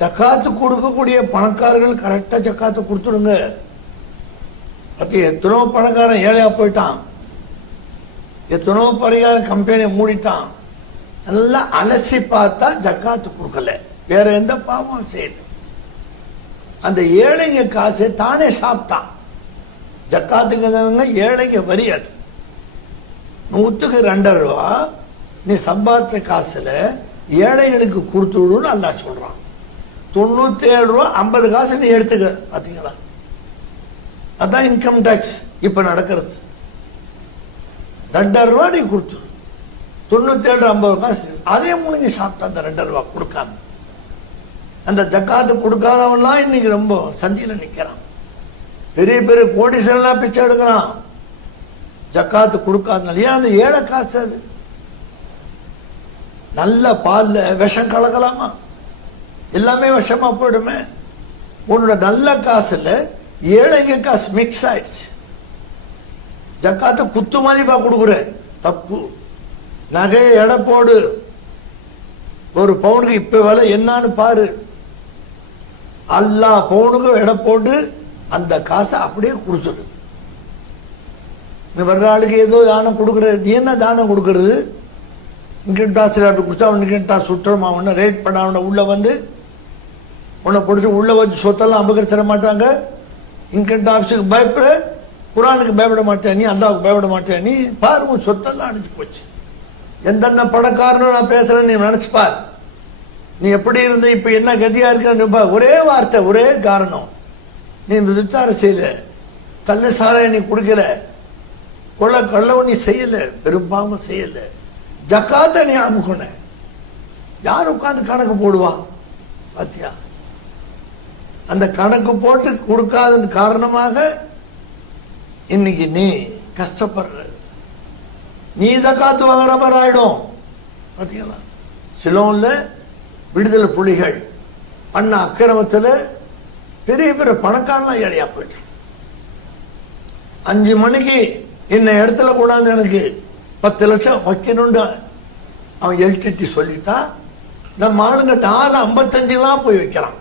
ஜக்காத்து கொடுக்கக்கூடிய பணக்காரர்கள் கரெக்டா ஜக்காத்து கொடுத்துடுங்க. பத்தி எத்தனோ பணக்காரன் ஏழையா போயிட்டான், எத்தனோ பணக்காரன் கம்பெனியை மூடிட்டான். நல்லா அலசி பார்த்தா ஜக்காத்து கொடுக்கல, வேற எந்த பாவம் செய்யல. அந்த ஏழைங்க காசை தானே சாப்பிட்டான். ஜக்காத்துக்கு ஏழைங்க வரி. அது 100க்கு 2 ரூபா நீ சம்பாதிச்ச காசுல ஏழைகளுக்கு கொடுத்து விடுன்னு அல்லாஹ் சொல்றான். 97 ரூபா 50 காசு நீ எடுத்துக்க. பாத்தீங்களா, அதான் இன்கம் டாக்ஸ் இப்ப நடக்கிறது. 2 ரூபா நீ கொடுத்துரு, 97 50 காசு அதே மூணு சாப்பிட்டா அந்த 2 ரூபா கொடுக்காம. அந்த ஜக்காத்து கொடுக்காதவன்லாம் இன்னைக்கு ரொம்ப சந்தியில நிக்கிறான். பெரிய பெரிய கோடீஸ்வரன்லாம் பிச்சை எடுக்கிறான் ஜக்காத்து கொடுக்காதனால. ஏன்? அந்த ஏழை காசு. அது நல்ல பால்ல விஷம் கலக்கலாமா? எல்லாமே விஷமா போயிடுமே. உன்னோட நல்ல காசுல ஏழைங்க காசு மிக்ஸ் ஆயிடுச்சு. ஜக்காத்து குத்து மதிப்பா கொடுக்குற தப்பு. நகையை எடை போடு, 1 பவுனுக்கு இப்ப விலை என்னன்னு பாரு. எல்லா பவுனுக்கும் எடை போட்டு அந்த காசை அப்படியே கொடுத்துடு. வர்ற ஆளுக்கு ஏதோ தானம் கொடுக்குற. நீ என்ன தானம் கொடுக்கறது? இன்கம் டாக்ஸ் அப்படி கொடுத்தா இன்கம் டாக்ஸ் சுற்றமா ஒன்று ரேட் பண்ண உள்ள வந்து உன்னை பிடிச்சி உள்ள வச்சு சொத்தெல்லாம் அபகரிச்சிட மாட்டாங்க. இன்கம் டாக்ஸுக்கு பயப்பட, குரானுக்கு பயப்பட மாட்டேன் நீ, அல்லாவுக்கு பயப்பட மாட்டேன் நீ. பாரு, உன் சொத்தெல்லாம் அடிச்சு போச்சு. எந்தெந்த பணக்காரனும் நான் பேசுறேன் நீ நினைச்சு பார். நீ எப்படி இருந்த இப்ப என்ன கதியா இருக்க? ஒரே வார்த்தை, ஒரே காரணம். நீ இந்த விசாரம் செய்யல, கள்ள சாராய நீ குடிக்கல, கள்ளவன் நீ செய்யல, பெரும்பாலும் செய்யல, ஜக்காத்த நீ அமுக்குன. யார் உட்கார்ந்து கணக்கு போடுவா? பாத்தியா, அந்த கணக்கு போட்டு கொடுக்காத காரணமாக இன்னைக்கு நீ கஷ்டப்படுற. நீ ஜக்காத்து வாங்குற மாதிரி ஆயிடும். பாத்தீங்களா, சிலோன்ல விடுதலை புலிகள் பண்ண அக்கிரமத்தில் பெரிய பெரிய பணக்காரலாம் ஏழையா போயிட்டான். 5 மணிக்கு என்ன இடத்துல கூடாது எனக்கு 10 லட்சம் வைக்கணும்னு அவன் எல்டிடி சொல்லிட்டா, நம்ம ஆளுங்க 4:55 போய் வைக்கிறான்.